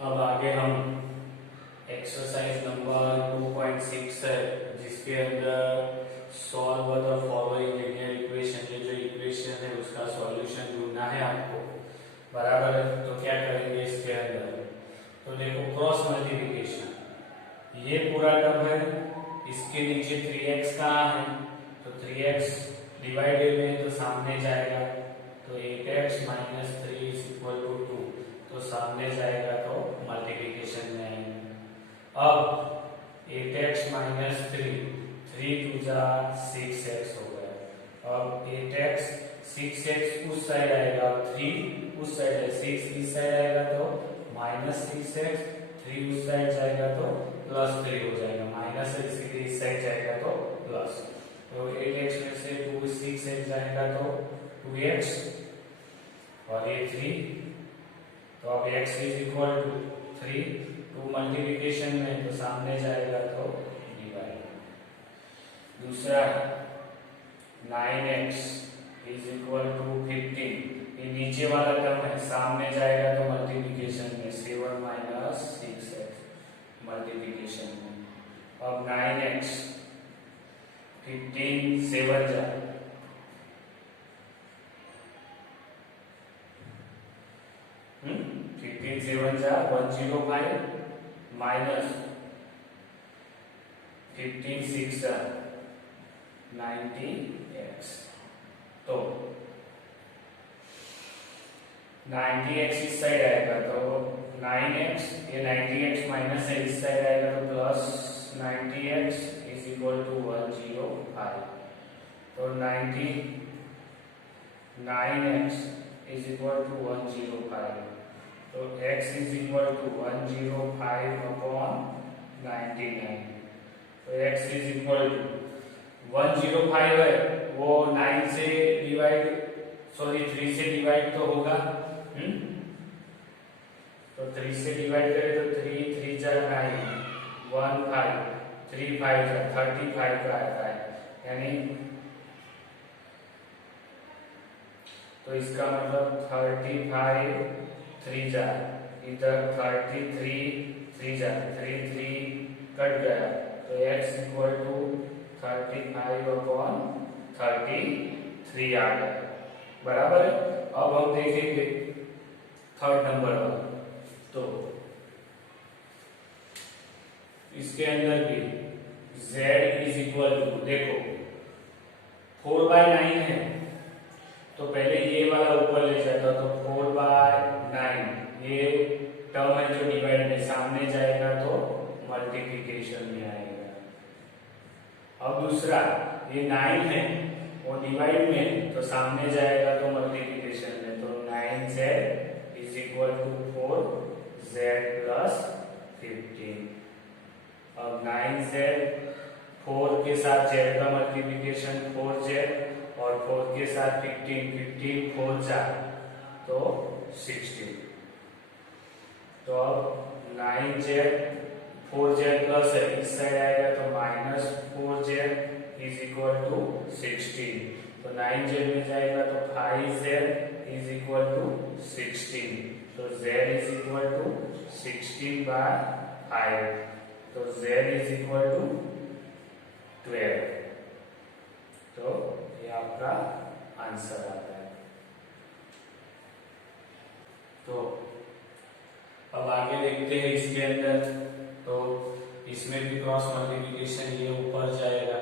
अब आगे हम एक्सरसाइज नंबर 2.6 है जिसके अंदर solve the following linear equation, ये जो इक्वेशन है उसका सॉल्यूशन ढूंढना है आपको, बराबर है। तो क्या करेंगे इसके अंदर, तो देखो क्रॉस मल्टीप्लिकेशन, ये पूरा टर्म है, इसके नीचे 3x कहाँ है, तो 3x डिवाइडेड में तो सामने जाएगा, तो 8x minus 3 is equal to 2, तो सामने जाएगा तो मल्टीप्लिकेशन में आएंगे। अब 8x माइनस 3, 3 टू जा 6x हो गया। अब 8x 6x उस साइड आएगा, 3 उस साइड है, 6 इस साइड आएगा तो माइनस 6x, 3 उस साइड जाएगा तो प्लस 3 हो जाएगा, माइनस है इसलिए इस साइड जाएगा तो प्लस। तो 8x में से 2 6x जाएगा तो 2x और ये 3, तो अब x is equal to 3, 2 multiplication में तो सामने जाएगा तो डिवाइड। दूसरा 9x इज इक्वल टू 15, ये नीचे वाला टर्म है, सामने जाएगा तो मल्टीप्लिकेशन में 7 माइनस 6x मल्टीप्लिकेशन में। अब 9x 15 7 जाए, 15 7 जा 105 माइनस 15 6 जा 90x, तो 90x इस साइड आएगा तो 9x, ये 90x माइनस है इस साइड आएगा तो plus 90x is equal to 105, तो 99x इज इक्वल टू 105, तो x is equal to 105 upon 99, तो x इज इक्वल टू 105 है वो 9 से डिवाइड, सॉरी 3 से डिवाइड तो होगा, तो 3 से डिवाइड करें तो 3 3 जा 9, 1 5 3 5 जा 35 का आता है, यानी तो इसका मतलब 35 3 जा, इधर 33 3 जा 3 3 कट गया, तो x इक्वल टू 35 अपॉन 33 आ गया, बराबर है। अब हम देखेंगे थर्ड नंबर वाला, तो इसके अंदर भी z इज इक्वल टू, देखो 4/9 है, तो पहले ये वाला ऊपर ले जाता, तो 4/9 ये टर्म है जो डिवाइड में सामने जाएगा तो मल्टीप्लिकेशन में आएगा। अब दूसरा ये 9 है वो डिवाइड में तो सामने जाएगा तो मल्टीप्लिकेशन में, तो 9z is equal to 4z plus 15। अब 9z 4 के साथ z का मल्टीप्लिकेशन 4z और 4 के साथ 15, 15 4 जा तो 16, तो अब 9z 4z प्लस है इस साइड आएगा तो minus 4z is equal to 16, तो 9z में जाएगा तो 5z इज इक्वल टू 16, तो z इज इक्वल टू 16/5, तो z इज इक्वल टू 12, तो ये आपका आंसर आता है। तो अब आगे देखते हैं इसके अंदर, तो इसमें भी क्रॉस मल्टीप्लिकेशन, ये ऊपर जाएगा,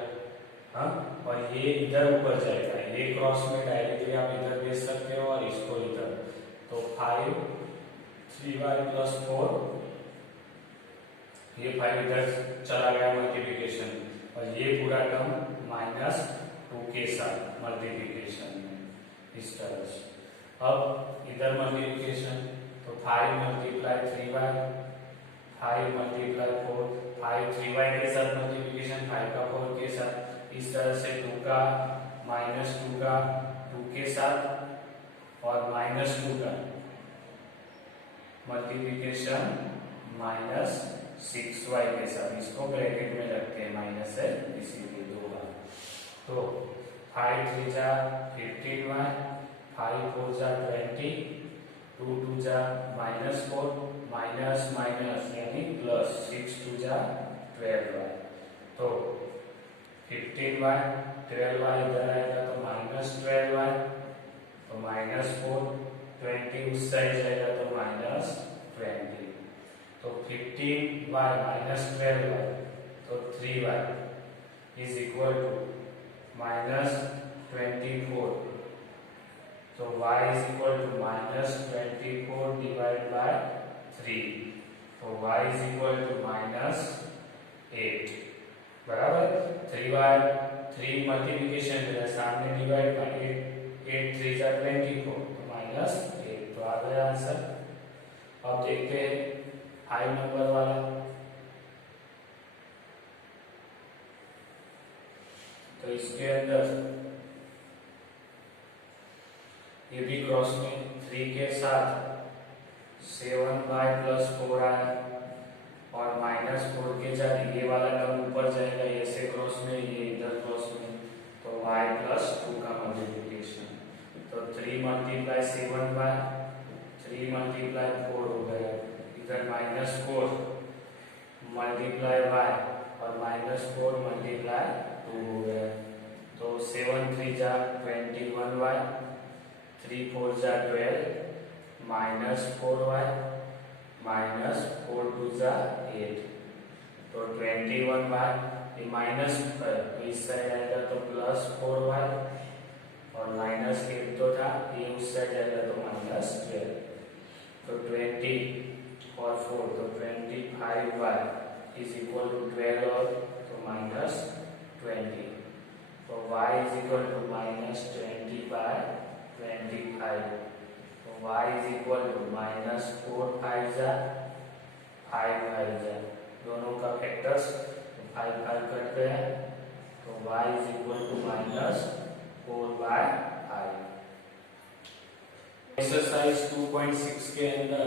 हाँ, और ये इधर ऊपर जाएगा, ये क्रॉस में डायरेक्टली आप इधर भेज सकते हो और इसको इधर, तो 5 3y प्लस 4, ये 5 इधर चला गया मल्टीप्लिकेशन, और ये पूरा टर्म माइनस 2 के साथ मल्टीप्लिकेशन में, इस तरह से। अब इधर मल्टीप्लिकेशन, तो 5 मल्टीप्लाई 3y, 5 मल्टीप्लाई 4, 5 3y के साथ मल्टीप्लिकेशन, 5 का 4 के साथ, इस तरह से 2 का माइनस 2 का 2 के साथ और माइनस 2 का मल्टीप्लिकेशन माइनस 6y के साथ, इसको ब्रैकेट में रखते हैं, माइनस है इसीलिए 2 बार, तो 5 3 जा 15y, 5 4 जा 20, 2 2 जा -4 माइनस माइनस यानी प्लस 6 2 जा 12y। तो 15y 12y इधर आएगा तो -12y, तो -4 20 उस साइड जाएगा तो -20, तो 15y -12y तो 3y इज इक्वल टू -24, तो y is equal to -24 divide by 3, तो y इज इक्वल टू -8 बराबर। 3y 3 मल्टीप्लिकेशन है सामने डिवाइड बाय 8 3 जा 24 तो -8, तो आ गया आंसर। अब देखते हैं 5 नंबर वाला। तो इसके अंदर ये भी क्रॉस में 3 के साथ 7y + 4 आया और -4 के साथ ये वाला टर्म ऊपर जाएगा, ऐसे क्रॉस में ये इधर क्रॉस में, तो y + 2 का मल्टीप्लिकेशन, तो 3 × 7y 3 × 4 हो गया, इधर -4 मल्टीप्लाई y और -4 मल्टीप्लाई 2 हो गया, तो 7 3 जा 21y 3 4 जा 12 -4y -4 2 जा 8, तो 21y, ये माइनस इस साइड आएगा तो +4y और -8 तो था ये उस साइड आएगा तो -12, तो 20 और 4 तो 25y इज इक्वल टू 12 और तो -20, तो y इज इक्वल टू -20/25, तो y इज इक्वल टू -4 5 जा 5 5 जा, दोनों का फैक्टर्स 5 5 कट गया, तो y is equal to -4/5। Exercise 2.6 के अंदर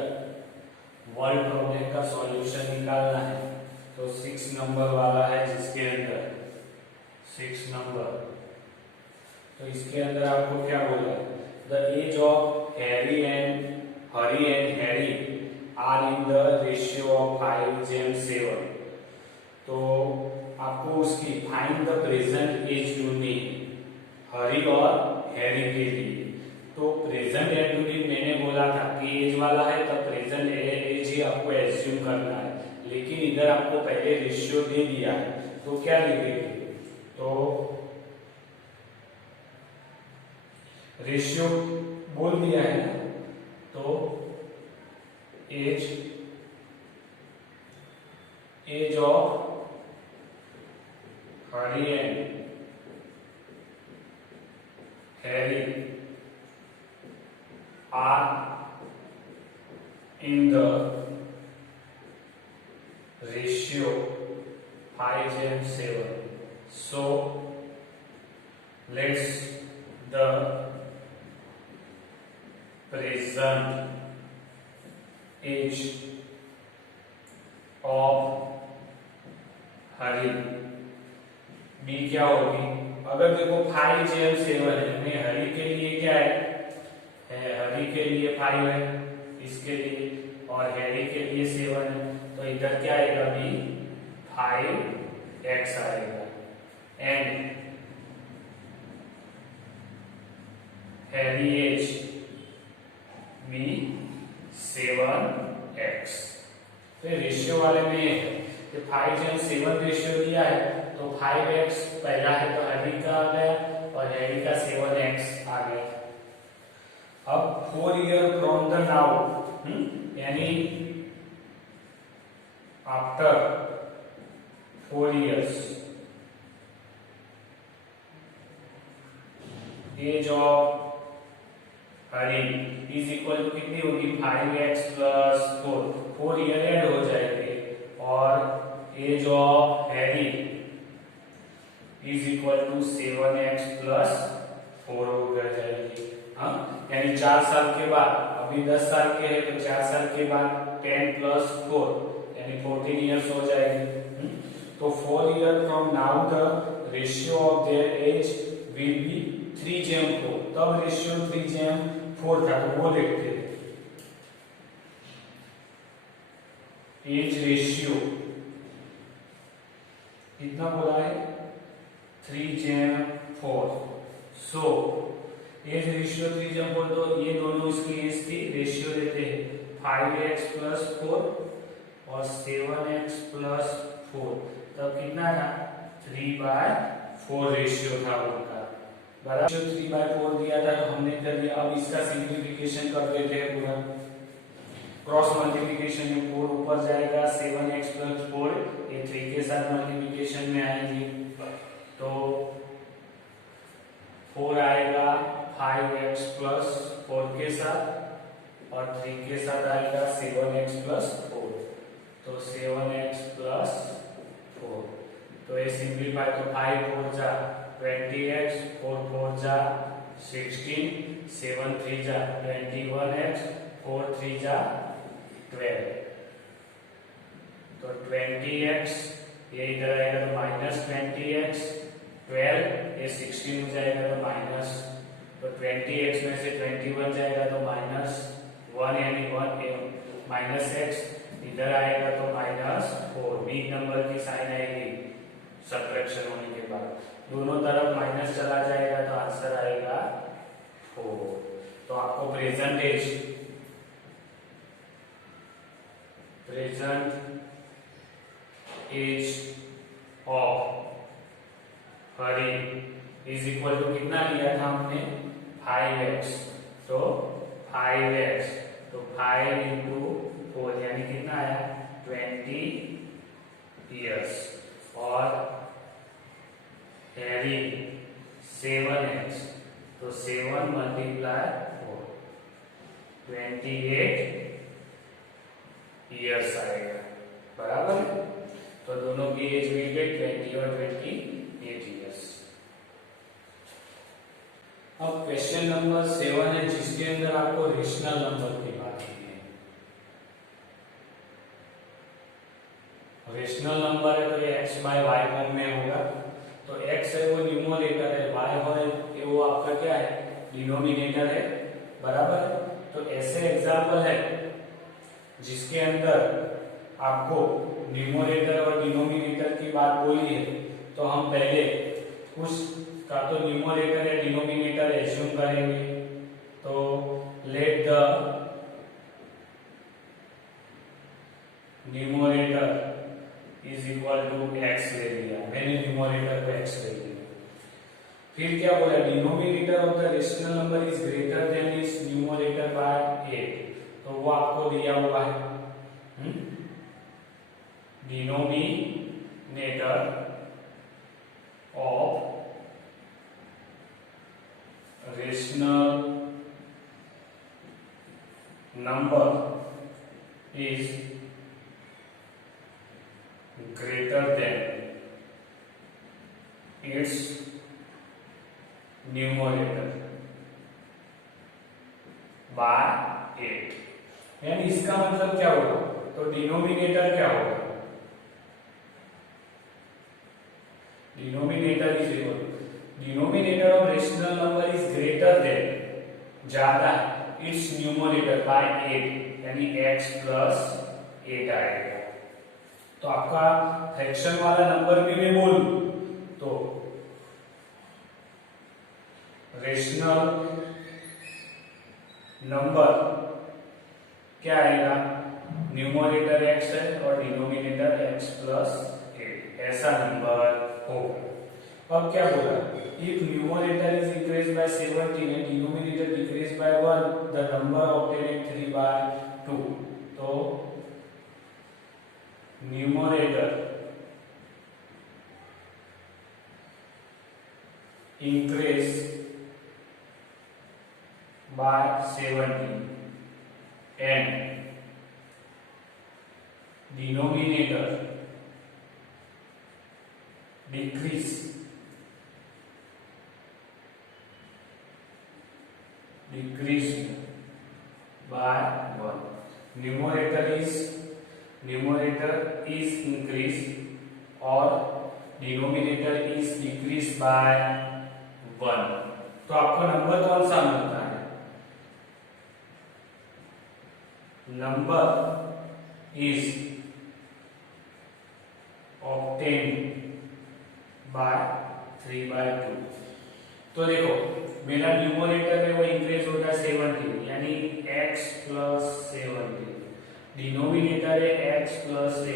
वर्ड प्रॉब्लम का सॉल्यूशन निकालना है, तो 6 नंबर वाला है जिसके अंदर 6 नंबर, तो इसके अंदर आपको क्या बोला, the age of Harry and Harry are in the ratio of 5:7, तो आपको उसकी फाइंड द प्रेजेंट एज ढूंढनी हरी और हैरी के लिए। तो प्रेजेंट एज ढूंढनी, मैंने बोला था कि एज वाला है तो प्रेजेंट एज ही आपको एज्यूम करना है, लेकिन इधर आपको पहले रेशियो दे दिया है, तो क्या लिखेंगे, तो रेशियो बोल दिया है ना, तो age of Hari and Harry are in the ratio 5:7, so let's the present age of Hari be क्या होगी, अगर देखो 5:7 है, हरी के लिए क्या है, हरी के लिए 5 है इसके लिए, और हैरी के लिए 7 है, तो इधर क्या आएगा बी 5x आएगा, and Harry as B 7x। तो रेशियो वाले में 5:7 रेशियो दिया है, तो 5x पहला है तो हरी का आ गया और हैरी का 7x आ गया। अब 4 ईयर फ्रॉम द नाउ, यानी after 4 years age of Hari is equal to कितनी होगी 5x + 4 ईयर ऐड हो जाएंगे, और age of Harry is equal to 7x + 4 हो जाएगी, हाँ, यानी 4 साल के बाद, अभी 10 साल के हैं तो 4 साल के बाद 10 + 4 यानी 14 ईयर्स हो जाएगी। तो 4 year from now the ratio of their age will be 3:4, तब रेशियो 3:4 था, तो वो देखते हैं एज रेशियो कितना बोला है 3:4। सो एज रेशियो 3:4, तो ये दोनों इसकी एज थी, रेशियो देते हैं 5x + 4 और 7x + 4, तब कितना था 3/4 रेशियो था उनका, बराबर। 3/4 दिया था तो हमने कर दिया। अब इसका सिंप्लीफिकेशन कर देते हैं पूरा, क्रॉस मल्टीप्लिकेशन में 4 ऊपर जाएगा, 7x + 4 ये 3 के साथ मल्टीप्लिकेशन में आएंगे, तो 4 आएगा 5x + 4 के साथ और 3 के साथ आएगा 7x + 4, तो 7x + 4, तो ये सिंप्लीफाई, तो 5 4 जा 20x, 4 4 जा 16, 7 3 जा 21x, 4 3 जा 12, तो 20x ये इधर आएगा तो -20x, 12 ये 16 हो जाएगा तो माइनस, तो 20x में से 21 जाएगा तो -1 यानी 1 -x, इधर आएगा तो -4, बिग नंबर की साइन आएगी सब्ट्रैक्शन होने के बाद, दोनों तरफ माइनस चला जाएगा तो आंसर आएगा 4। तो आपको present age of Hari is equal to कितना लिया था हमने 5x, तो 5x, तो 5 × 4 यानी कितना आया 20 इयर्स, और हैरी 7x, तो 7 × 4 28 इयर्स आएगा, बराबर। तो दोनों की एज मिल गई 20 और 28 इयर्स। अब क्वेश्चन नंबर 7 है, जिसके अंदर आपको रेशनल नंबर की बात की है। रेशनल नंबर है तो ये x/y फॉर्म में होगा, तो x है वो न्यूमरेटर है, y है वो आपका क्या है डिनोमिनेटर है, बराबर। तो ऐसे एग्जांपल है जिसके अंदर आपको न्यूमरेटर और डिनोमिनेटर की बात बोली है, तो हम पहले कुछ का तो न्यूमरेटर या डिनोमिनेटर एज्यूम करेंगे, तो let the numerator is equal to x ले लिया, मैंने न्यूमरेटर को x ले लिया। फिर क्या बोला, denominator of the rational number is greater than it's numerator bye 8, तो वो आपको दिया हुआ है। Denominator of rational number is greater than it's numerator bye 8, यानी इसका मतलब क्या होगा, तो डिनोमिनेटर क्या होगा, denominator is equal, denominator of rational number is greater than, ज्यादा इट्स न्यूमरेटर बाय 8, यानी x + 8 आएगा। तो आपका फ्रैक्शन वाला नंबर भी मैं बोलूं तो रेशनल नंबर क्या आएगा, न्यूमरेटर x है और डिनोमिनेटर x + 8, ऐसा नंबर होगा। अब क्या बोला, if numerator is increase by 17 and denominator decrease by 1, the number obtain 3/2, तो numerator increase by 17 and denominator decrease by 1. Numerator is increased or denominator is decreased by 1, तो आपको नंबर कौन सा मिलता है, नंबर इज obtained/3/2। तो देखो मेरा न्यूमरेटर में वो इंक्रीज होता है 70 यानी x प्लस 70, डिनोमिनेटर है x प्लस a,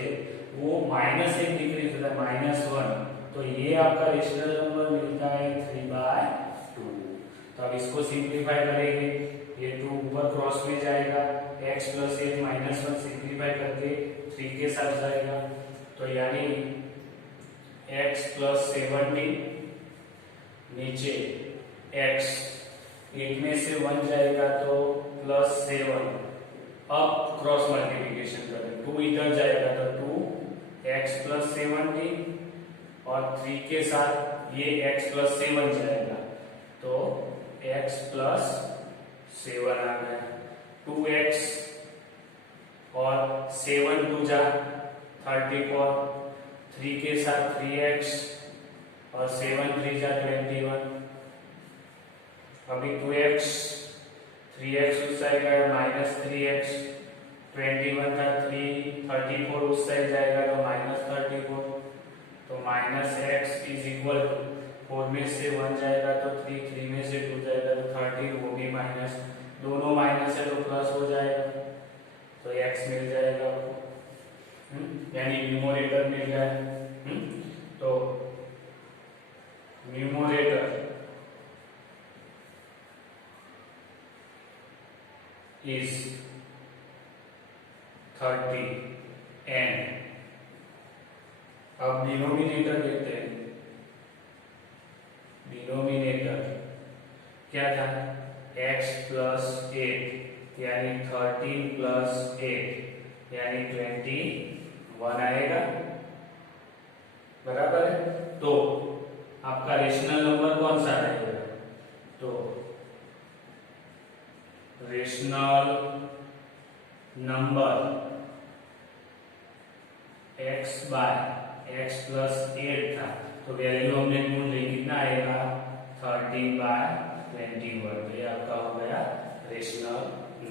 वो -1 डिक्रीज होता है -1, तो ये आपका रेशनल नंबर मिलता है 3/2। तो अब इसको सिंप्लीफाई करेंगे, ये 2 ऊपर क्रॉस में जाएगा, x प्लस a -1 सिंप्लीफाई करके 3 के साथ जाएगा, तो यानी x प्लस 70 नीचे x, एक में से 1 जाएगा तो प्लस 7, अब क्रॉस मल्टीप्लिकेशन करें, 2 इधर जाएगा तो 2x प्लस 70 और 3 के साथ ये x प्लस 7 जाएगा तो x प्लस 7 आ गया, 2x और 7 2 जा 34, 3 के साथ 3x और 7 3 जा 21, अभी 2x 3x उस साइड जाएगा -3x, 21 था 34 उस साइड जाएगा तो -34, तो -x इज इक्वल टू 4 में से 1 जाएगा तो 3 में से 2 जाएगा तो 13, वो भी माइनस, दोनों माइनस है तो प्लस हो जाएगा, तो x मिल जाएगा आपको, यानी न्यूमरेटर मिल जाए। तो न्यूमरेटर is 30 and अब डिनोमिनेटर देखते हैं, डिनोमिनेटर क्या था x प्लस 8 यानी 13 प्लस 8 यानी 21 आएगा, बराबर है। तो आपका रेशनल नंबर कौन सा रहेगा, तो rational number x by x plus 8 था, तो वैल्यू हमने ढूंढ ली, कितना आएगा 13/21, तो ये आपका हो गया रेशनल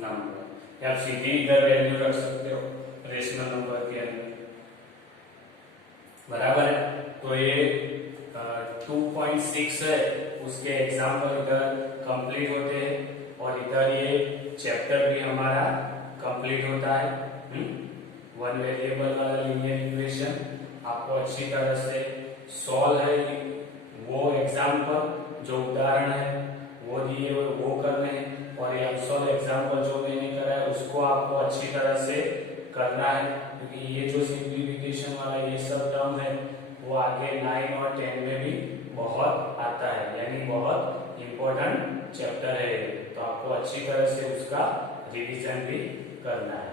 नंबर। आप सीधे इधर वैल्यू रख सकते हो रेशनल नंबर के अंदर, बराबर है। तो ये 2.6 है, उसके एग्जाम्पल इधर कंप्लीट होते हैं और इधर ये चैप्टर भी हमारा कंप्लीट होता है। वन वेरिएबल वाला लीनियर इक्वेशन आपको अच्छी तरह से सॉल्व है, वो एग्जाम्पल जो उदाहरण है वो दिए वो करने हैं, और ये अनसॉल्व एग्जाम्पल जो मैंने करा है उसको आपको अच्छी तरह से करना है, क्योंकि ये जो सिंप्लीफिकेशन वाला ये सब टर्म है वो आगे 9 और 10 में भी बहुत आता है, यानी बहुत इंपॉर्टेंट चैप्टर है, तो आपको अच्छी तरह से उसका रिवीजन भी करना है।